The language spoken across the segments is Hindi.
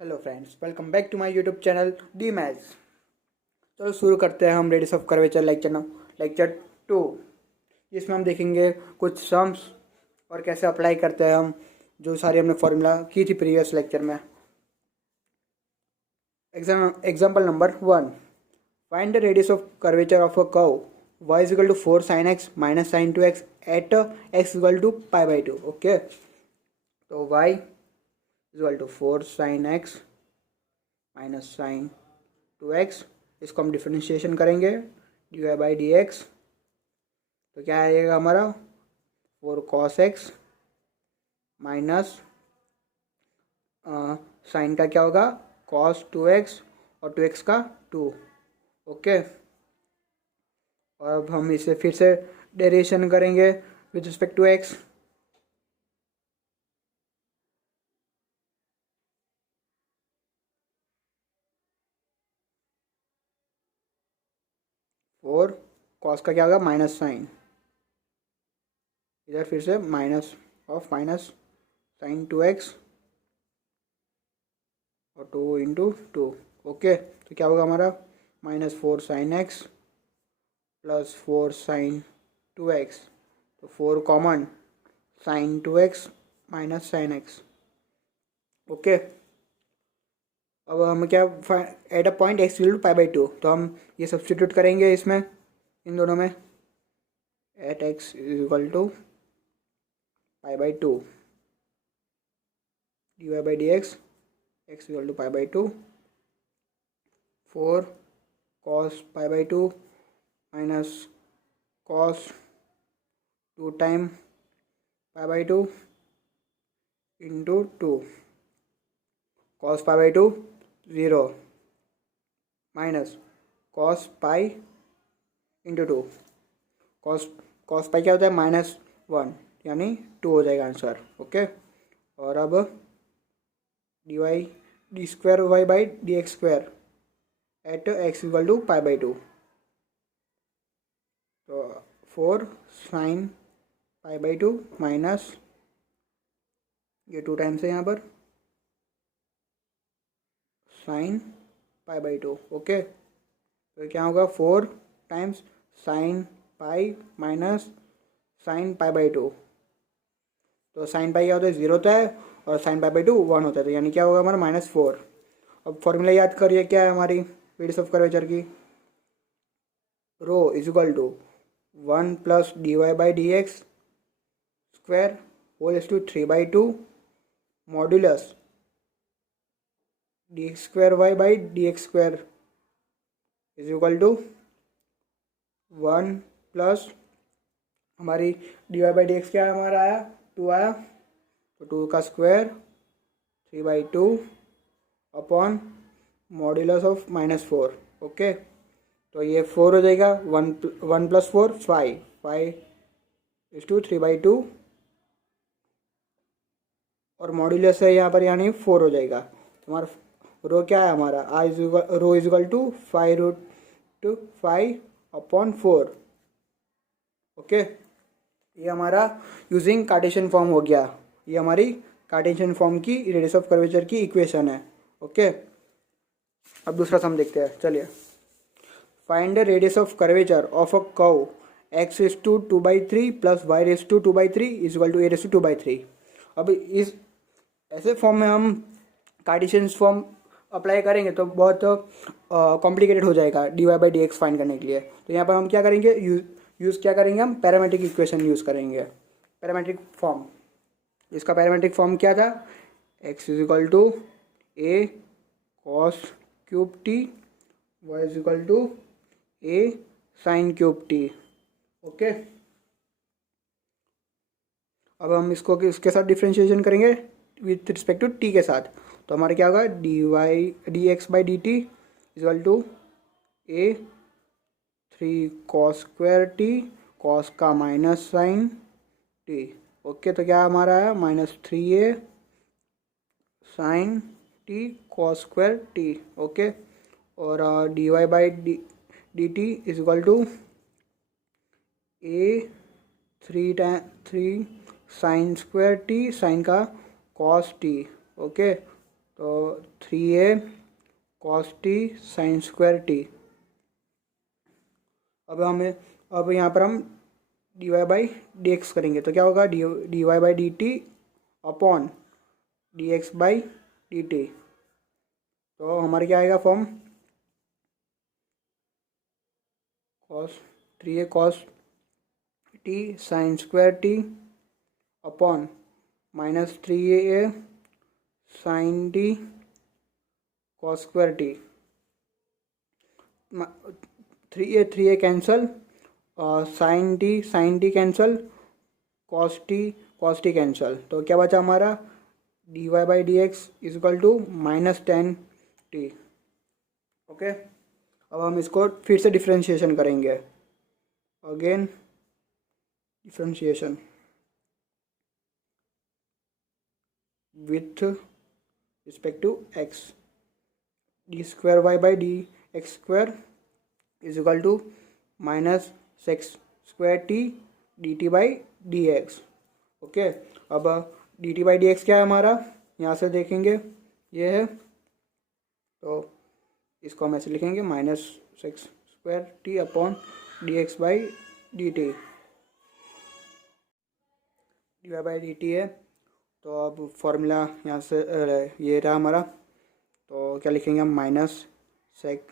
Hello friends, welcome back to my YouTube channel the maths. चलो शुरू करते हैं हम रेडियस ऑफ कर्वेचर लेक्चर 2। जिसमें हम देखेंगे कुछ सम्स और कैसे अप्लाई करते हैं हम जो सारी हमने फॉर्मूला की थी प्रीवियस लेक्चर में। Example number 1, find the radius of curvature of a curve y is equal to 4 sin x minus sin 2x at x is equal to pi by 2। Okay, तो y is equal to 4 sin x minus sine 2x, इसको हम डिफ्रेंशिएशन करेंगे D Y by D X. तो क्या आएगा हमारा 4 cos x माइनस साइन का क्या होगा cos 2x और 2x का 2। ओके, और अब हम इसे फिर से डेरिवेशन करेंगे विथ रिस्पेक्ट टू x। और cos का क्या होगा माइनस साइन, इधर फिर से माइनस साइन 2x और 2 इंटू 2। ओके, तो क्या होगा हमारा -4 sine x plus 4 sign 2x। तो 4 common, sine 2x minus sine X. Okay, अब हम क्या at a point x equal to pi by 2, तो हम ये सब्स्टिट्यूट करेंगे इसमें, इन दोनों में। At x equal to pi by 2 D Y by D X, X equal to pi by 2, 4 cos pi by 2 minus cos 2 time pi by 2 into 2। cos pi by 2 0 minus cos pi into 2। cos pi क्या होता है -1, यानी 2 हो जाएगा आंसर। ओके, और अब D square Y by D X square at X equal to pi by 2। तो 4 साइन पाई बाई 2 माइनस ये 2 टाइम्स है यहाँ पर साइन पाई बाई 2। ओके, तो क्या होगा 4 times sine pi minus sine pi by 2। तो साइन पाई क्या होता है 0 होता है और साइन पाई बाई 2 1 होता है, तो यानी क्या होगा हमारा -4। अब फॉर्मूला याद करिए, क्या है हमारी रेडियस ऑफ कर्वेचर की, rho is equal to 1 plus D Y by D X square whole is to 3/2 modulus D X square Y by D X square is equal to 1 plus हमारी D Y by D X क्या हमारा आया 2 आया, तो 2 का square 3/2 upon modulus of -4। Okay, तो ये 4 हो जाएगा, 1 प्लस 4 5 इज टू 3/2 और मॉड्यूलस है यहाँ पर यानी 4 हो जाएगा। हमारा रो क्या है हमारा rho is equal to 5√5 upon 4। Okay, ये हमारा यूजिंग कार्टेशियन फॉर्म हो गया। ये हमारी कार्टेशियन फॉर्म की रेडियस ऑफ कर्वेचर की इक्वेशन है। ओके, अब दूसरा सम देखते हैं। चलिए, find the radius of curvature of a curve x raise to 2/3 plus y raise to 2/3 is equal to a raise to 2/3। अब इस ऐसे फॉर्म में हम कार्टेशियन फॉर्म अप्लाई करेंगे तो बहुत कॉम्प्लिकेटेड हो जाएगा D Y by D X find करने के लिए। तो यहाँ पर हम क्या करेंगे, यूज़ क्या करेंगे, हम पैरामेट्रिक इक्वेशन यूज़ करेंगे, पैरामेट्रिक फॉर्म। इसका पैरामेट्रिक फॉर्म क्या था, x is equal to a cos cube t y is equal to a sin cube t। Okay, अब हम इसको इसके साथ डिफ्रेंशिएशन करेंगे विथ रिस्पेक्ट टू t के साथ। तो हमारा क्या होगा D X by D T is equal to a 3 cos square T cos का माइनस साइन t। ओके, तो क्या हमारा है -3a sine T cos square T. Okay, और D Y by D T is equal to a 3 sine square T sine का cos t। ओके, तो 3a cos t sin square t। अब यहाँ पर हम dy बाई डी एक्स करेंगे, तो क्या होगा, dy by D T upon D X by D T. तो हमारे क्या आएगा form, cos 3a cos T sine square T upon minus 3a sine T cos square T. 3a cancel, sine T cancel, cos T cancel, तो क्या बचा हमारा, D Y by D X is equal to -10t। Okay, अब हम इसको फिर से डिफ्रेंशिएशन करेंगे। Again differentiation with respect to X, D square Y by D X square is equal to minus sec square T D T by D X. Okay, अब D T by D X क्या है हमारा, यहाँ से देखेंगे ये है, तो इसको हम ऐसे लिखेंगे minus sec square T upon D X by D T, D Y by D T है। तो अब फॉर्मूला यहाँ से ये रहा हमारा, तो क्या लिखेंगे हम, minus sec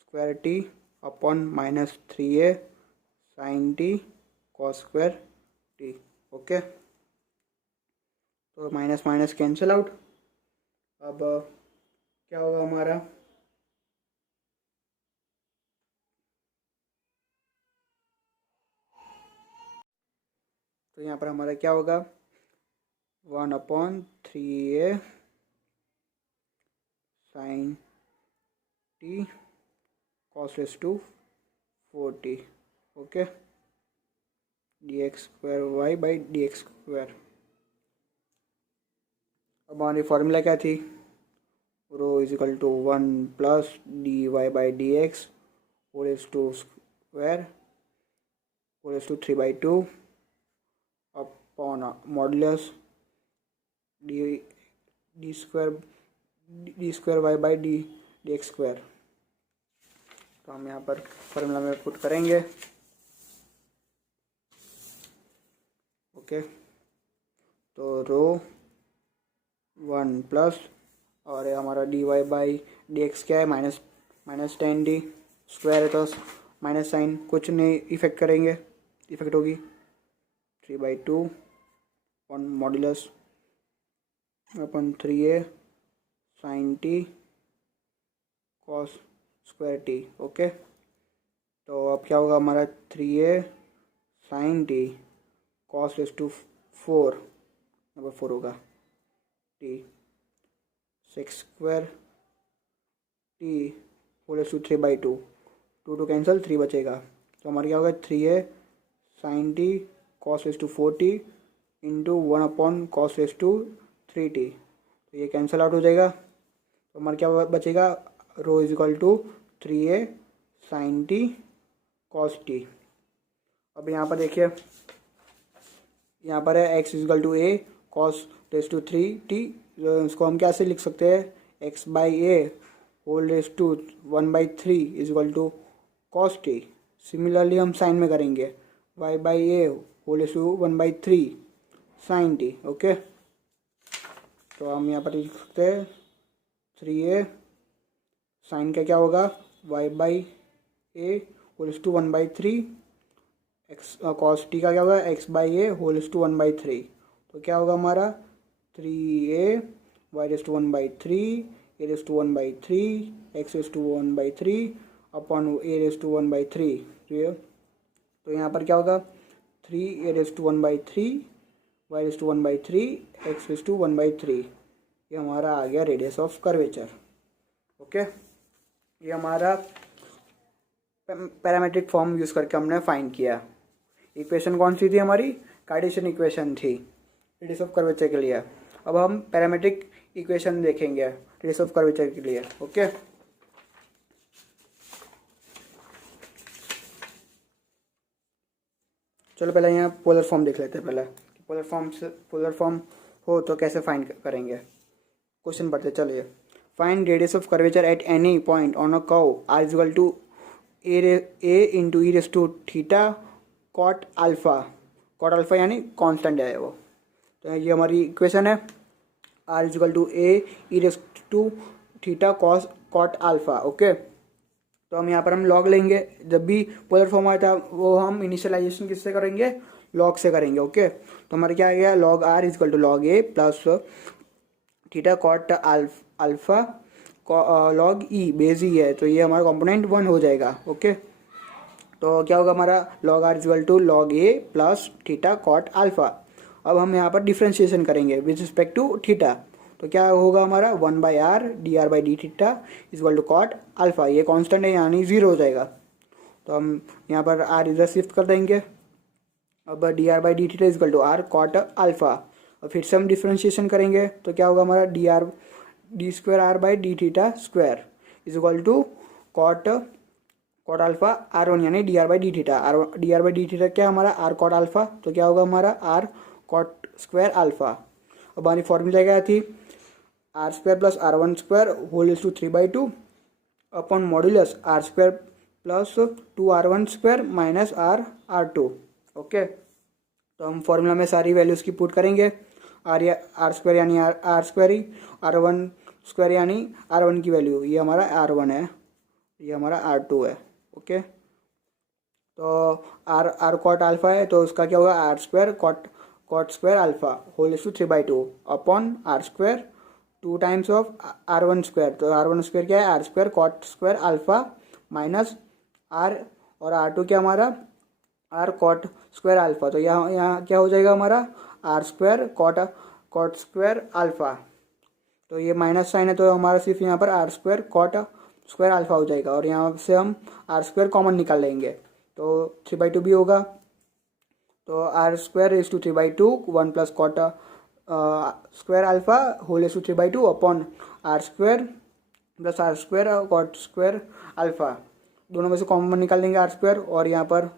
square T upon -3a sine T cos square T. Okay, तो माइनस माइनस कैंसिल आउट। अब क्या होगा हमारा, तो यहाँ पर हमारा क्या होगा, 1/3a sine T cos raise to 4t। Okay, D X square Y by D X square. अब हमारी फॉर्मूला क्या थी, rho is equal to 1 plus D Y by D X whole raise to square whole raise to 3/2 upon modulus D square Y by D X square. तो हम यहाँ पर फॉर्मूला में पुट करेंगे। ओके, तो रो 1 प्लस और ये हमारा D Y by D X क्या है, -10d स्क्वायर है, तो माइनस साइन कुछ नहीं इफेक्ट करेंगे, इफेक्ट होगी 3/2 on modulus upon 3a sine T cos square T. Okay, तो अब क्या होगा हमारा, 3a sine T cos raise to 4 number 4 होगा T sec square T whole raise to 3/2, 2 cancel, 3 बचेगा, तो हमारा क्या होगा, 3a sine T cos raise to 4t into 1 अपॉन कॉस रेस टू 3t, तो ये कैंसिल आउट हो जाएगा। तो हमारा क्या बचेगा, rho is equal to 3a sine T cos T. अब यहाँ पर देखिए, यहाँ पर है x is equal to a cos raise to 3t, इसको हम कैसे लिख सकते हैं, x by A whole raise to 1/3 is equal to cos T. Similarly हम साइन में करेंगे, y by A whole raise to 1/3 sine T. Okay, तो हम यहाँ पर लिख सकते हैं 3a साइन का क्या होगा, y by A whole raise to 1/3 X cos T का क्या होगा, x by A whole raise to 1/3, तो क्या होगा हमारा 3a Y raise to 1/3 A raise to 1/3 X raise to 1/3 upon A raise to 1/3। तो यहाँ पर क्या होगा, 3a raise to 1/3 Y raise to 1/3 X raise to 1/3, ये हमारा आ गया रेडियस ऑफ कर्वेचर। ओके, ये हमारा पैरामेट्रिक फॉर्म यूज़ करके हमने फाइंड किया। इक्वेशन कौन सी थी हमारी, कार्टेशियन इक्वेशन थी रेडियस ऑफ कर्वेचर के लिए। अब हम पैरामेट्रिक इक्वेशन देखेंगे रेडियस ऑफ कर्वेचर के लिए। ओके, चलो पहले यहाँ पोलर फॉर्म देख लेते हैं। पहले पोलर फॉर्म हो तो कैसे फाइंड करेंगे। क्वेश्चन पढ़ते चलिए। Find radius of curvature at any point on a curve R is equal to A into E raise to theta cot alpha यानी कांस्टेंट है वो। तो ये हमारी इक्वेशन है, R is equal to A E raise to theta cot alpha. Okay, तो हम यहाँ पर हम लॉग लेंगे। जब भी पोलर फॉर्म आता है वो हम इनिशियलाइजेशन किससे करेंगे, लॉग से करेंगे। ओके, तो हमारे क्या आ गया, log R is equal to log A plus theta cot alpha log E, base E है तो ये हमारा कंपोनेंट 1 हो जाएगा। ओके, तो क्या होगा हमारा log R is equal to log A plus theta cot alpha. अब हम यहाँ पर डिफ्रेंशिएशन करेंगे विद रिस्पेक्ट टू थीटा, तो क्या होगा हमारा 1/r dr by D theta is equal to cot alpha. ये कांस्टेंट है यानी 0 हो जाएगा, तो हम यहाँ पर r इधर शिफ्ट कर देंगे। अब dr by D theta is equal to r cot alpha, और फिर से हम डिफ्रेंशिएशन करेंगे तो क्या होगा हमारा D square R by D theta square is equal to cot alpha r1 यानी dr by D theta. dr by D theta क्या हमारा r कॉट अल्फा, तो क्या होगा हमारा r कॉट स्क्वायर अल्फा। अब हमारी फॉर्मूला क्या थी, R square plus R1 square whole is to 3/2 upon modulus r square plus 2r1 square minus r2। Okay, तो हम फॉर्मूला में सारी वैल्यूज़ की पुट करेंगे। आर स्क्वायर यानी आर स्क्वायर ही, R1 स्क्वायर यानी R1 की वैल्यू, ये हमारा R1 है, ये हमारा R2 है। ओके, तो आर कॉट अल्फा है तो उसका क्या होगा, R square cot square alpha whole is to 3/2 upon R square 2 times of R1 square, तो R1 स्क्वायर क्या है, R square cot square alpha minus R, और R2 क्या हमारा आर कॉट स्क्वायर अल्फा। तो यहाँ क्या हो जाएगा हमारा R square cot square alpha, तो ये माइनस साइन है तो हमारा सिर्फ यहाँ पर R square cot square alpha हो जाएगा, और यहाँ से हम आर स्क्वायर कॉमन निकाल लेंगे तो 3/2 भी होगा। तो R square is to 3/2 1 plus cot square alpha whole is to 3/2 upon R square plus R square cot square alpha, दोनों में से कॉमन निकाल लेंगे आर स्क्वायर, और यहाँ पर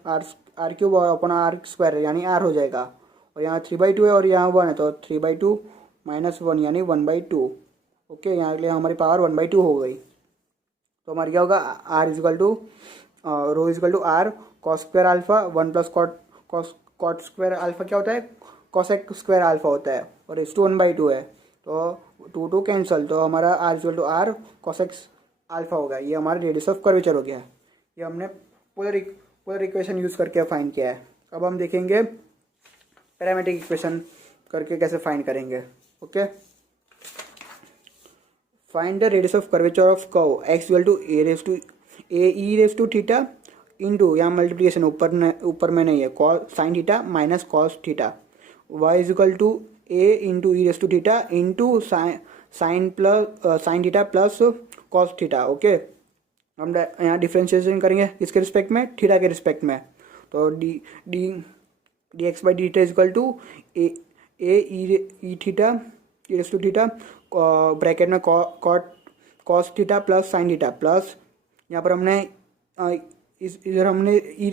R cube upon R square यानी आर हो जाएगा, और यहाँ 3/2 है और यहाँ 1 है तो 3/2 माइनस 1 यानी 1/2। ओके, यहाँ के लिए हमारी पावर 1/2 हो गई। तो हमारी क्या होगा, R equal to rho equal to R cos square alpha 1 plus cot square alpha क्या होता है, कॉसेक स्क्वायर अल्फा होता है, और इस टू 1/2 है तो 2 कैंसल, तो हमारा R equal to R cosec alpha होगा। ये हमारा रेडियस ऑफ कर्वेचर हो गया है, ये हमने पोलर इक्वेशन यूज़ करके फाइंड किया है। अब हम देखेंगे पैरामेट्रिक इक्वेशन करके कैसे फाइंड करेंगे। Okay, find the radius of curvature of curve x equal to A E raise to theta into, यहाँ मल्टीप्लिकेशन ऊपर में नहीं है, sine theta minus cos theta, y is equal to A into E raise to theta into sine theta plus cos theta. Okay, हम यहाँ डिफ्रेंशिएशन करेंगे किसके रिस्पेक्ट में, थीटा के रिस्पेक्ट में, तो D X by D theta is equal to A E theta E raise to theta bracket में cos theta plus sine theta plus, यहाँ पर हमने इधर हमने ई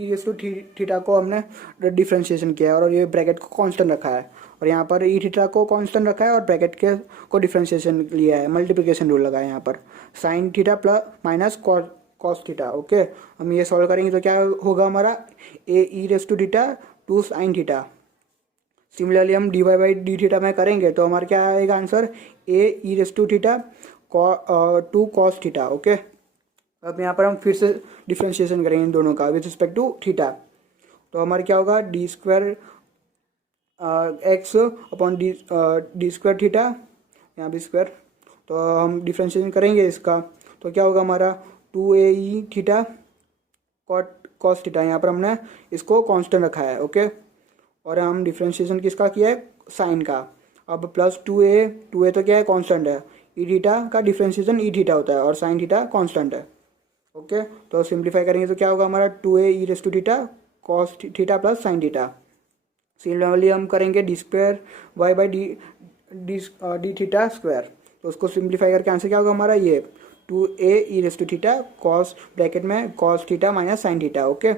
रेस टू थीटा को हमने डिफ्रेंशिएशन किया है और ये ब्रैकेट को कांस्टेंट रखा है, और यहाँ पर ई थीटा को कांस्टेंट रखा है और ब्रैकेट को डिफ्रेंशिएशन लिया है, मल्टीप्लिकेशन रूल लगा है यहाँ पर, sine theta plus minus cos theta. Okay, हम ये सॉल्व करेंगे तो क्या होगा हमारा A E raise to theta two sine theta. Similarly हम D Y by D theta में करेंगे तो हमारा क्या आएगा answer, A E raise to theta two cos theta. Okay, अब यहाँ पर हम फिर से डिफ्रेंशिएशन करेंगे इन दोनों का विद रिस्पेक्ट टू थीटा, तो हमारा क्या होगा D square x upon D square theta, यहाँ भी स्क्वायर, तो हम डिफ्रेंशिएशन करेंगे इसका तो क्या होगा हमारा 2AE थीटा कॉस थीटा, यहाँ पर हमने इसको कांस्टेंट रखा है। ओके, और हम डिफ्रेंशिएशन किसका किया है, साइन का। अब प्लस 2A तो क्या है, कांस्टेंट है, ई थीटा का डिफ्रेंशिएशन ई थीटा होता है और साइन थीटा कांस्टेंट है। ओके, तो सिंप्लीफाई करेंगे तो क्या होगा हमारा 2A E raise to theta cos theta plus sine theta. Similarly हम करेंगे d square Y by D theta square, तो उसको सिंप्लीफाई करके आंसर क्या होगा हमारा, ये 2A E raise to theta cos bracket में cos theta minus sine theta. Okay,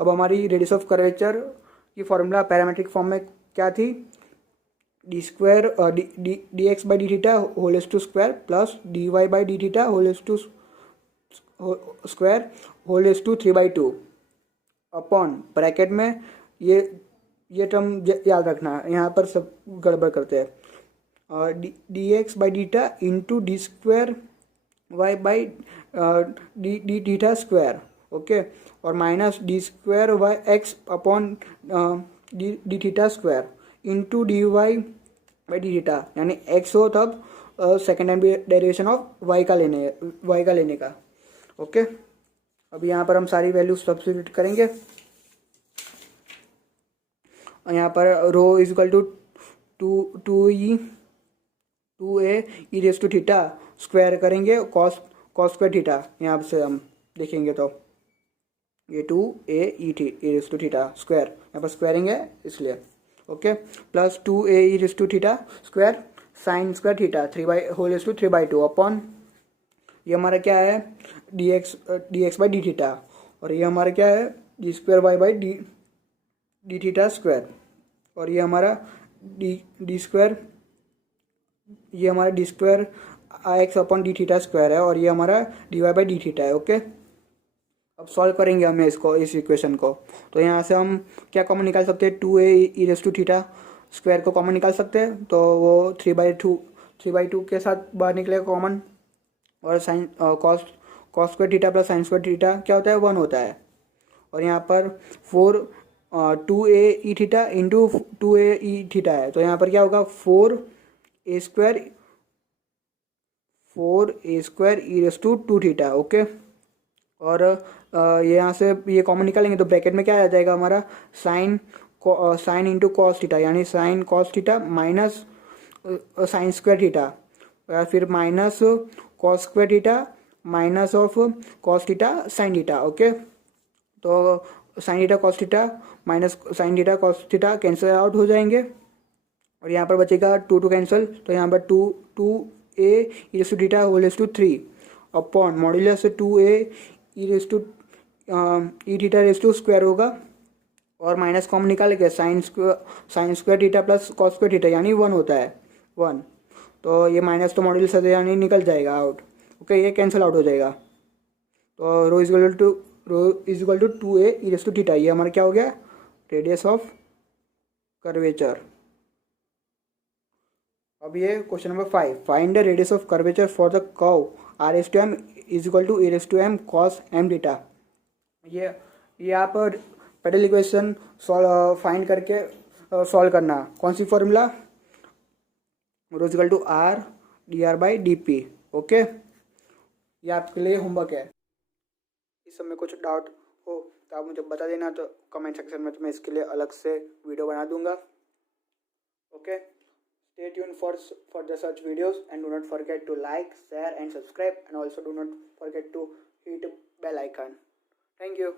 अब हमारी रेडियस ऑफ कर्वेचर की फॉर्मूला पैरामेट्रिक फॉर्म में क्या थी, D square D X by D theta whole S to square plus D Y by D theta whole S to square whole S to 3/2 upon bracket में ये टर्म याद रखना, यहाँ पर सब गड़बड़ करते हैं, और D X by D theta into D square Y by D theta square, okay, और minus D square Y X upon D theta square into D Y by D theta, यानी एक्स हो तब second time derivation of Y का लेने का, ओके। अब यहाँ पर हम सारी वैल्यूज सब्स्टिट्यूट करेंगे, और यहाँ पर rho is equal to two A E raise to theta square करेंगे कॉस स्क्वायर थीटा, यहाँ से हम देखेंगे तो ये 2a E raise to theta square, यहाँ पर स्क्वायरिंग है इसलिए, okay, plus 2a E raise to theta square sine square theta 3/2 upon ये हमारा क्या है D X by D theta, और ये हमारा क्या है D square Y by D theta square, और ये हमारा D square I X upon D theta square है, और ये हमारा D Y by D theta है, ओके। अब सॉल्व करेंगे हमें इस इक्वेशन को, तो यहाँ से हम क्या कॉमन निकाल सकते हैं, 2a E raise to theta square को कॉमन निकाल सकते हैं, तो वो 3/2 के साथ बाहर निकलेगा कॉमन, और sine cos square theta plus sign square theta क्या होता है 1 होता है, और यहाँ पर 2a e theta into 2a e theta है, तो यहाँ पर क्या होगा 4a square e raise to 2 theta, okay. और ये यहाँ से ये कॉमन निकालेंगे तो ब्रैकेट में क्या आ जाएगा हमारा साइन इंटू कॉस थीटा, यानी sine cos theta minus sine square theta, या फिर minus cos square theta minus of cos theta sine theta, okay. तो sine theta cos theta minus sine theta cos theta cancel out हो जाएंगे, और यहाँ पर बचेगा 2 कैंसिल, तो यहाँ पर 2a E raise to theta whole raise to 3 upon modulus 2a E raise to e theta raise to square होगा, और माइनस कॉमन निकालेंगे sine square theta plus cos square theta, यानी 1 होता है 1, तो ये माइनस तो मॉड्यूलस यानी निकल जाएगा आउट, ओके, ये कैंसिल आउट हो जाएगा, तो rho is equal to 2a E raise to theta, ये हमारा क्या हो गया रेडियस ऑफ कर्वेचर। अब ये question number 5, find the radius of curvature for the curve R S to M is equal to A raise to M cos M theta. ये आप पेडल इक्वेशन फाइंड करके सॉल्व करना, कौन सी formula rho is equal to R D R by D P, okay. ये आपके लिए होमवर्क है, इस सब में कुछ डाउट हो तो आप मुझे बता देना, तो कमेंट सेक्शन में तो मैं इसके लिए अलग से वीडियो बना दूंगा, okay. Stay tuned for the such videos, and do not forget to like, share and subscribe, and also do not forget to hit bell icon. Thank you.